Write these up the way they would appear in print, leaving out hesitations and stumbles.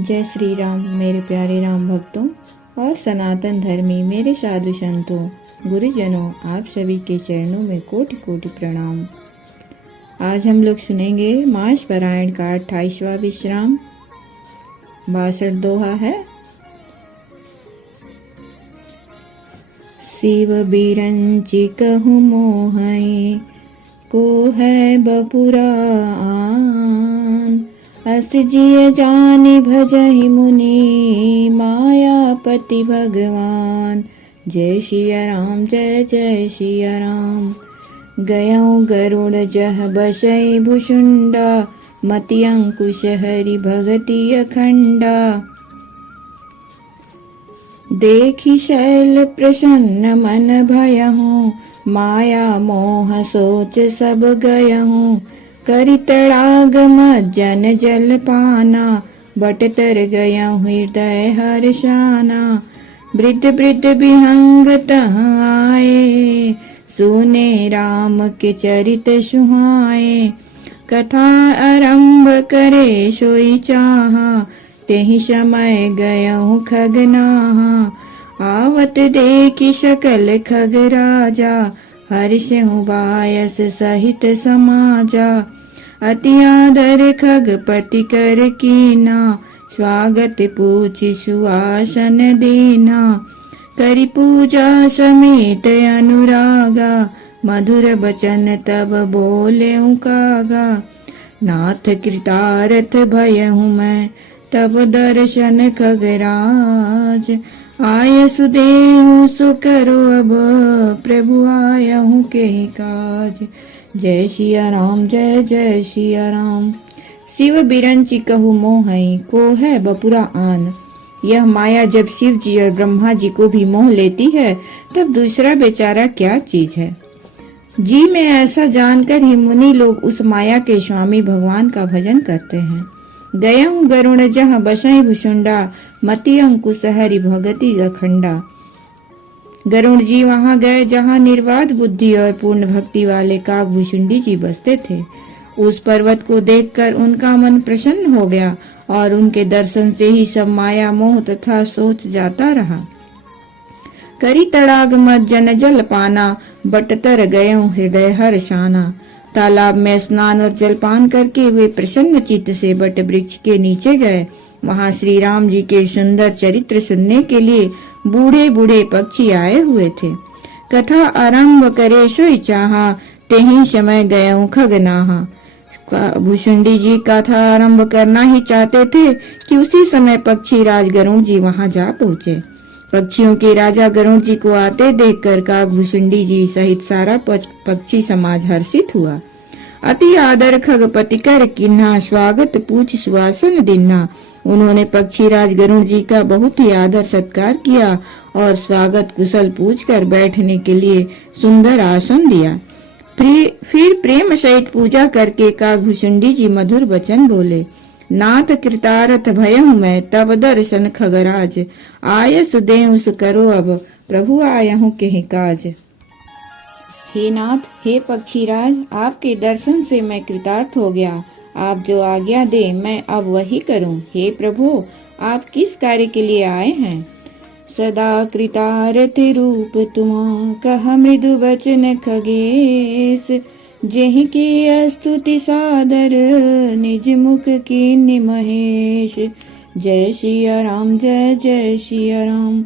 जय श्री राम मेरे प्यारे राम भक्तों और सनातन धर्मी मेरे साधु संतों, गुरुजनों, आप सभी के चरणों में कोटि कोटि प्रणाम। आज हम लोग सुनेंगे मास पारायण का 28वां विश्राम। 62 दोहा है। शिव बिरंचि कहु मोहई को है बपुरा आन, अस जिय जानि भजहि मुनि मायापति भगवान। जय सिया राम, जय जय सिया राम। गयऊँ गरुड़ जह बसई भुषुंडा, मति अंकुश हरि भगति अखंडा। देखि शैल प्रसन्न मन भयहूँ, माया मोह सोच सब गयहूँ। करि तड़ाग मज्जन जल पाना, बट तर गयहूँ हृदय हर्षाना। वृद्ध वृद्ध विहंग तह आए, सुने राम के चरित सुहाए। कथा आरंभ करे सोई चाहा, तेहि समय गयहूँ खगनाहा। आवत देखि सकल खग राजा, हर्षहु बायस सहित समाजा। अति आदर खगपति कर कीना, स्वागत पूछि सुआसन दीना। करि पूजा समेत अनुरागा, मधुर बचन तब बोलेऊँ कागा। नाथ कृतार्थ भयहूँ मैं, तब दर्शन खगराज। आय सुदेहु सो करो अब, प्रभु आयहूँ के ही काज। जय सिया राम, जय जय सिया राम। शिव बिरंचि कहु मोहई को है बपुरा आन। यह माया जब शिव जी और ब्रह्मा जी को भी मोह लेती है, तब दूसरा बेचारा क्या चीज है। जी में ऐसा जानकर ही मुनि लोग उस माया के स्वामी भगवान का भजन करते हैं। गयऊँ गरुण जह बसई भुषुंडा, मति अंकुश हरि भगति अखंडा। गरुण जी वहां गए जहां निर्वाध बुद्धि और पूर्ण भक्ति वाले काकभुषुंडी जी बसते थे। उस पर्वत को देखकर उनका मन प्रसन्न हो गया और उनके दर्शन से ही सब माया मोह तथा सोच जाता रहा। करी तड़ाग मज्जन जल पाना, बट तर गयऊँ हृदय हर्षाना। तालाब में स्नान और जलपान करके वे प्रसन्न चित्त से बट वृक्ष के नीचे गए। वहां श्री राम जी के सुंदर चरित्र सुनने के लिए बूढ़े बूढ़े पक्षी आए हुए थे। कथा आरंभ करे सोई चाहा, तेहि समय गयऊँ खगनाहा। भुषुंडी जी कथा आरंभ करना ही चाहते थे कि उसी समय पक्षी राज गरुड़ जी वहां जा पहुँचे। पक्षियों के राजा गरुड़ जी को आते देखकर काकभुषुंडी जी सहित सारा पक्षी समाज हर्षित हुआ। अति आदर खगपति कर कीन्हा, स्वागत पूछ सुआसन दीन्हा। उन्होंने पक्षी राज गरुड़ जी का बहुत ही आदर सत्कार किया और स्वागत कुशल पूछकर बैठने के लिए सुंदर आसन दिया। फिर प्रेम सहित पूजा करके काकभुषुंडी जी मधुर वचन बोले। नाथ कृतार्थ भयहूँ मैं, तब दर्शन खगराज। आय सुदेहु सो करो अब, प्रभु आयहूँ के ही काज। हे नाथ, हे पक्षीराज, आपके दर्शन से मैं कृतार्थ हो गया। आप जो आज्ञा दे मैं अब वही करूं। हे प्रभु, आप किस कार्य के लिए आए हैं। सदा कृतार्थ रूप तुमा, कह मृदु वचन खगेश। जेहि की स्तुति सादर, निज मुख कीन्हि महेश। जय सिया राम, जय जय सिया राम।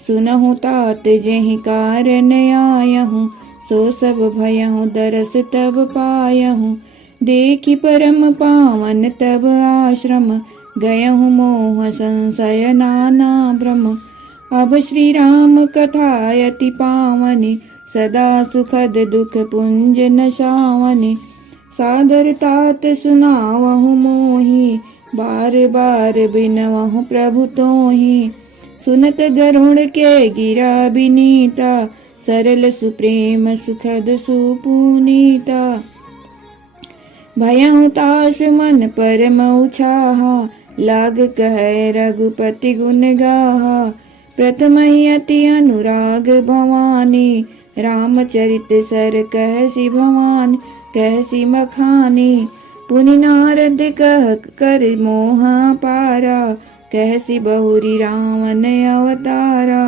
सुनहु तात जेहि कारण आयहूँ, सो सब भयहूँ दरस तब पायहूँ। देखि परम पावन तब आश्रम, गयहूँ मोह संशय नाना भ्रम। अब श्री राम कथा अति पावनी, सदा सुखद दुख पुंज नशावनी। सादर तात सुनावहु मोहि, बार बार बिनवहु प्रभु तोहि। सुनत गरुड़ के गिरा बिनीता, सरल सुप्रेम सुखद सुपुनीता। भयहु तास मन परम उछाहा, लाग कहे रघुपति गुण गाहा। प्रथम अति अनुराग भवानी, रामचरित सर कहसी भवान कहसी मखानी। पुनि नारद कह कर मोहा पारा, कहसी बहुरी रावण अवतारा।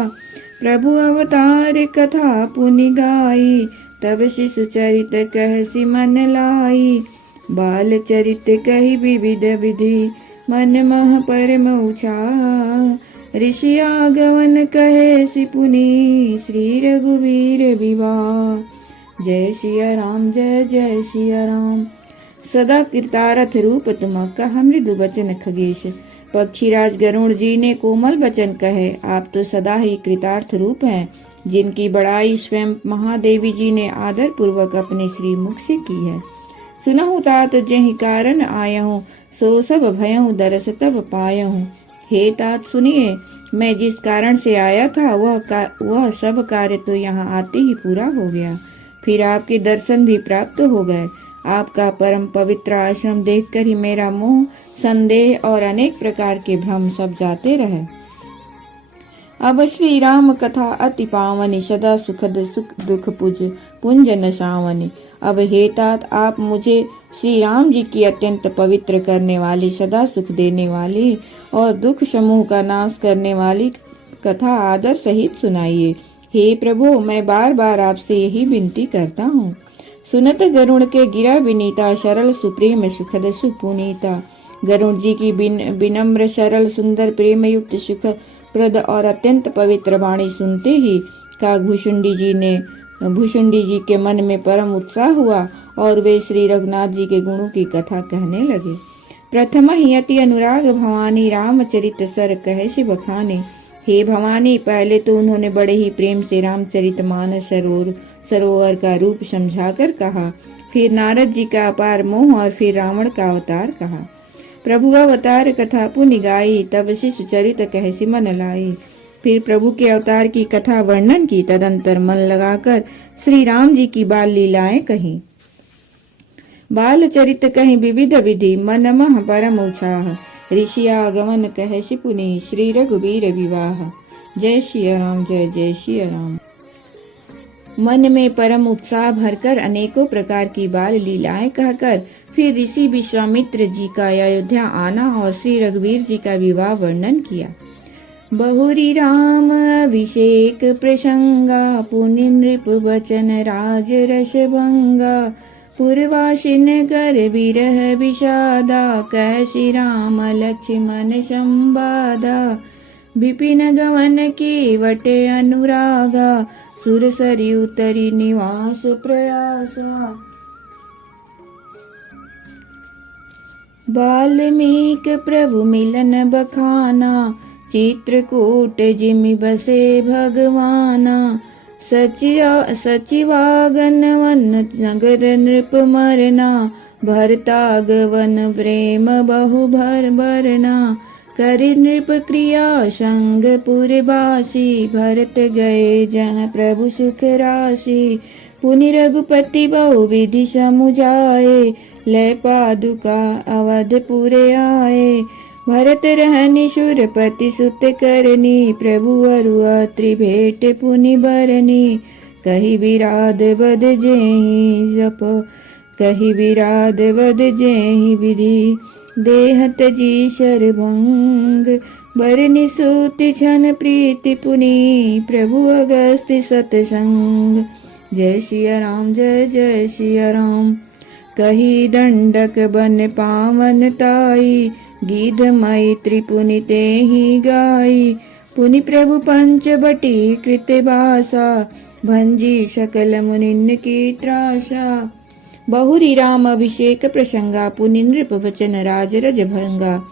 प्रभु अवतार कथा पुनि गाई, तब शिशु चरित कहसी मन लाई। बाल चरित कही विविध विधि, मन मह परम उछा। ऋषि आगमन कहे सि पुनि, श्री रघुवीर विवाह। जय सिया राम, जय जय सिया राम। सदा कृतारथ रूप तुम कहा, मृदु बचन खगेश। पक्षीराज गरुड़ जी ने कोमल बचन कहे, आप तो सदा ही कृतार्थ रूप हैं, जिनकी बड़ाई स्वयं महादेवी जी ने आदर पूर्वक अपने श्री मुख से की है। सुनहु तात जहि कारण आयहूँ, सो सब भयहु दरस तब पायहूँ। हे तात सुनिए, मैं जिस कारण से आया था वह सब कार्य तो यहाँ आते ही पूरा हो गया। फिर आपके दर्शन भी प्राप्त हो गए। आपका परम पवित्र आश्रम देखकर ही मेरा मोह, संदेह और अनेक प्रकार के भ्रम सब जाते रहे। अब श्री राम कथा अति पावनी, सदा सुखद सुख दुख पुंज नशावनी। अब हे तात, आप मुझे श्री राम जी की अत्यंत पवित्र करने वाली, सदा सुख देने वाली और दुख समूह का नाश करने वाली कथा आदर सहित सुनाइए। हे प्रभु, मैं बार बार आपसे यही विनती करता हूँ। सुनत गरुड़ के गिरा विनीता, सरल सुप्रेम सुखद सुपुनीता। गरुड़ जी की विनम्र सरल सुंदर प्रेम युक्त सुख प्रद और अत्यंत पवित्र वाणी सुनते ही भुषुंडी जी के मन में परम उत्साह हुआ और वे श्री रघुनाथ जी के गुणों की कथा कहने लगे। प्रथम ही अति अनुराग भवानी, रामचरित सर कहे से बखाने। हे भवानी, पहले तो उन्होंने बड़े ही प्रेम से रामचरित मानस सरोवर का रूप समझाकर कहा, फिर नारद जी का अपार मोह और फिर रावण का अवतार कहा। प्रभु अवतार कथा पुनि गाई, तब शिशु चरित कहसी मन लाई। फिर प्रभु के अवतार की कथा वर्णन की, तदंतर मन लगाकर श्री राम जी की बाल लीलाएं कही। बाल चरित कहीं विविध विधि, मन मह परम उत्साह। ऋषि आगमन कहसी पुनि, श्री रघुवीर विवाह। जय सिया राम, जय जय सिया राम। मन में परम उत्साह भरकर अनेकों प्रकार की बाल लीलाएं कहकर फिर ऋषि विश्वामित्र जी का अयोध्या आना और श्री रघुवीर जी का विवाह वर्णन किया। बहुरी राम अभिषेक प्रसंगा, पुनि नृप वचन राज रस भंगा। पूर्वाशिन कर विरह विषादा, कैसी राम लक्ष्मण संवादा। विपिन गमन की वटे अनुरागा, सुरसरी उतरी निवास प्रयासा। वाल्मीक प्रभु मिलन बखाना, चित्रकूट जिमि बसे भगवाना। सचिवागन वन नगर नृप मरना, भरतागवन प्रेम बहु भर भरना। करि नृप क्रिया संग पुरवासी, भरत गए जहाँ प्रभु सुख राशि। पुनि रघुपति बहु विधि समुझाए, लय पादुका अवधपुरे आए। भरत रहनि सुरपति सुत करनी, प्रभु अरु अत्रि भेंट पुनि बरनी। कहि विराध वद जेहि जप, कहि विराध वद जेहि विधि। देहत जी शरभंग, बरनि सूति छन प्रीति पुनि। प्रभु अगस्त्य सतसंग। जय सिया राम, जय जय सिया राम। कही दंडक बन पावन ताई, गीध मैत्री पुनि तेहि गाई। पुनि प्रभु पंचवटी कृत भाषा, भंजी सकल मुनिन की त्रासा। बहुरी राम अभिषेक प्रसंगा, पुनि नृप वचन राज रज भंगा।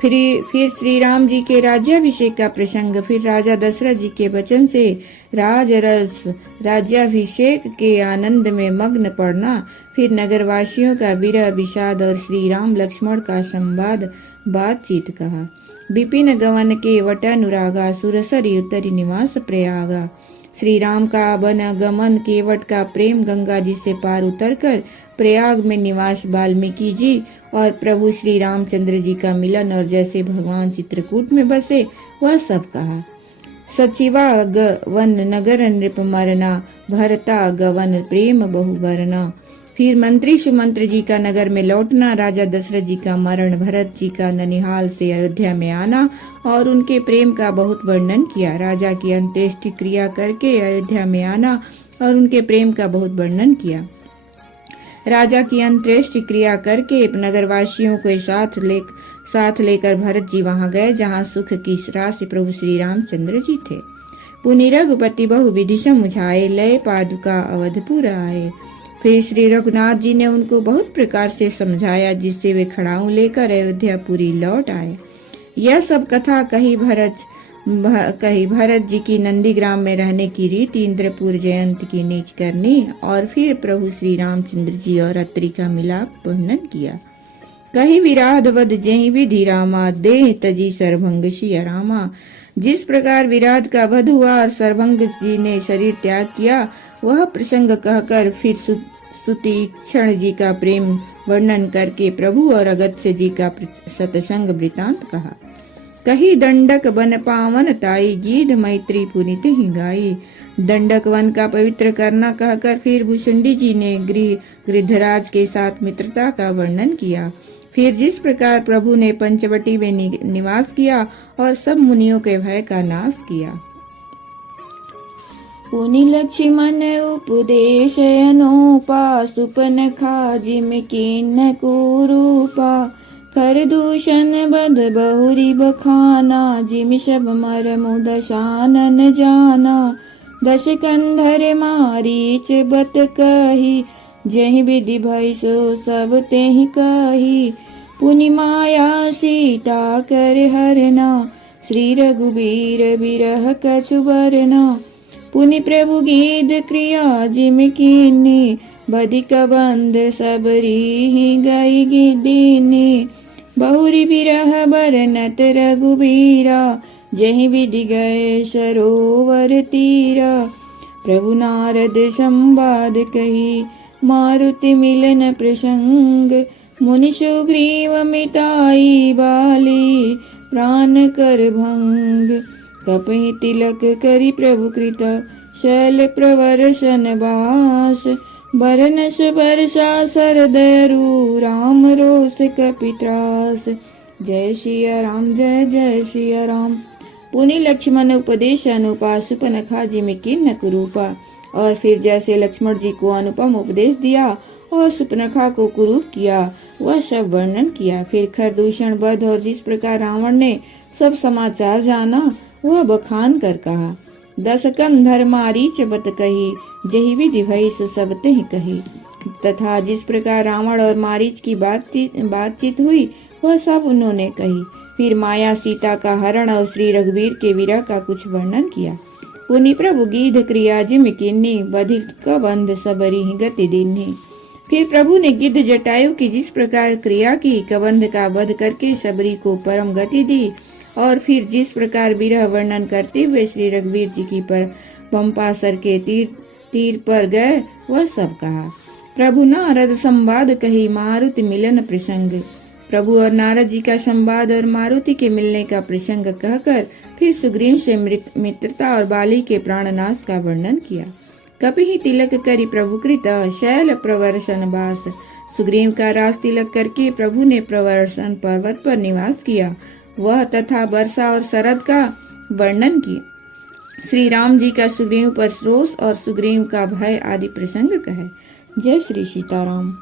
फिर श्री राम जी के राज्याभिषेक का प्रसंग, फिर राजा दशरथ जी के वचन से राजरस राज्याभिषेक के आनंद में मग्न पड़ना, फिर नगरवासियों का विरह विषाद और श्री राम लक्ष्मण का संवाद बातचीत कहा। विपिन गवन के वटानुरागा, सुरसरी उत्तरी निवास प्रयागा। श्री राम का वन गमन केवट का प्रेम गंगा जी से पार उतरकर प्रयाग में निवास वाल्मीकि जी और प्रभु श्री रामचंद्र जी का मिलन और जैसे भगवान चित्रकूट में बसे वह सब कहा। सचिवा वन नगर नृप मरना, भरता गवन प्रेम बहु भरना। फिर मंत्री सुमंत्र जी का नगर में लौटना, राजा दशरथ जी का मरण, भरत जी का ननिहाल से अयोध्या में आना और उनके प्रेम का बहुत वर्णन किया। राजा की अंत्येष्टि क्रिया करके अयोध्या में आना और उनके प्रेम का बहुत वर्णन किया। राजा की अंत्येष्टि क्रिया करके नगरवासियों के साथ लेकर भरत जी वहां गए, जहां सुख की राशि प्रभु श्री रामचंद्र जी थे। पुनि रघुपति बहु विधि समुझाए, लय पादुका अवधपुर आए। फिर श्री रघुनाथ जी ने उनको बहुत प्रकार से समझाया, जिससे वे खड़ाऊ लेकर अयोध्यापुरी लौट आए। यह सब कथा कही भरत जी की नंदीग्राम में रहने की रीति, इंद्रपुर जयंत की नीच करनी और फिर प्रभु श्री रामचंद्र जी और अत्रि का मिलाप वर्णन किया। कही विराध वध जहि विधि रामा, देह तजी सरभंग सिया रामा। जिस प्रकार विराध का वध हुआ और सरभंग जी ने शरीर त्याग किया, वह प्रसंग कहकर फिर सुतीक्षण जी का प्रेम वर्णन करके प्रभु और अगत्य जी का सतसंग वृतांत कहा। कही दंडक वन पावन ताई, गीध मैत्री पुनित ही गाई। दंडक वन का पवित्र करना कहकर फिर भुसुंडी जी ने गृधराज के साथ मित्रता का वर्णन किया। फिर जिस प्रकार प्रभु ने पंचवटी में निवास किया और सब मुनियों के भय का नाश किया। पुनि लक्ष्मण उपदेश अनुपा, सुपन खाजिम किन्न कुरूपा। कर दूषण बद बहुरी बखाना, जिम सब मर मुदशानन जाना। दश कंधर मारीच बत कही, जहि विधि भई सो सब तेहि कही। पुनि माया सीता कर हरना, श्री रघुबीर बिरह कछु बरना। पुनि प्रभु गीध क्रिया जिम कीनी, बधिक बंध सबरी ही गई गिदीनी। बहुरी बिरह बरनत रघुबीरा, जहि विधि गए सरोवर तीरा। प्रभु नारद संवाद कही, मारुति मिलन प्रसंग। मुनि सुग्रीव मिताई बाली, प्राण कर भंग। कपहि तिलक करि प्रभु कृत, शैल प्रवर्षन बास। बरनस बरसा सरदरु, राम रोष कपित्रास। जय सिया राम, जय जय सिया राम। पुनि लक्ष्मण उपदेश अनुपा, सुपनखा जी में किन्न कुरूपा। और फिर जैसे लक्ष्मण जी को अनुपम उपदेश दिया और सुपनखा को कुरूप किया, वह सब वर्णन किया। फिर खरदूषण वध और जिस प्रकार रावण ने सब समाचार जाना, वह बखान कर कहा। दस कंधर मारीच बत कही, जहि विधि भई सो सब तेहि कही। तथा जिस प्रकार रावण और मारीच की बातचीत हुई, वह सब उन्होंने कही। फिर माया सीता का हरण और श्री रघुवीर के विरह का कुछ वर्णन किया। पुनि प्रभु गीध क्रिया जिम किन्नी, बधिक बंध सबरी गति दीन्ही। फिर प्रभु ने गिद्ध जटायु की जिस प्रकार क्रिया की, कबंध का वध करके सबरी को परम गति दी। और फिर जिस प्रकार विरह वर्णन करते हुए श्री रघुवीर जी की पर पंपासर के तीर पर गए, वह सब कहा। प्रभु नारद संवाद कही, मारुति मिलन प्रसंग। प्रभु और नारद जी का संवाद और मारुति के मिलने का प्रसंग कहकर फिर सुग्रीव से मित्रता और बाली के प्राणनाश का वर्णन किया। कपि तिलक करी प्रभु कृत, शैल प्रवर्षण बास। सुग्रीव का रास तिलक करके प्रभु ने प्रवर्षण पर्वत पर निवास किया, वह तथा वर्षा और शरद का वर्णन किया। श्री राम जी का सुग्रीव पर रोष और सुग्रीव का भय आदि प्रसंग कहे। जय श्री सीताराम।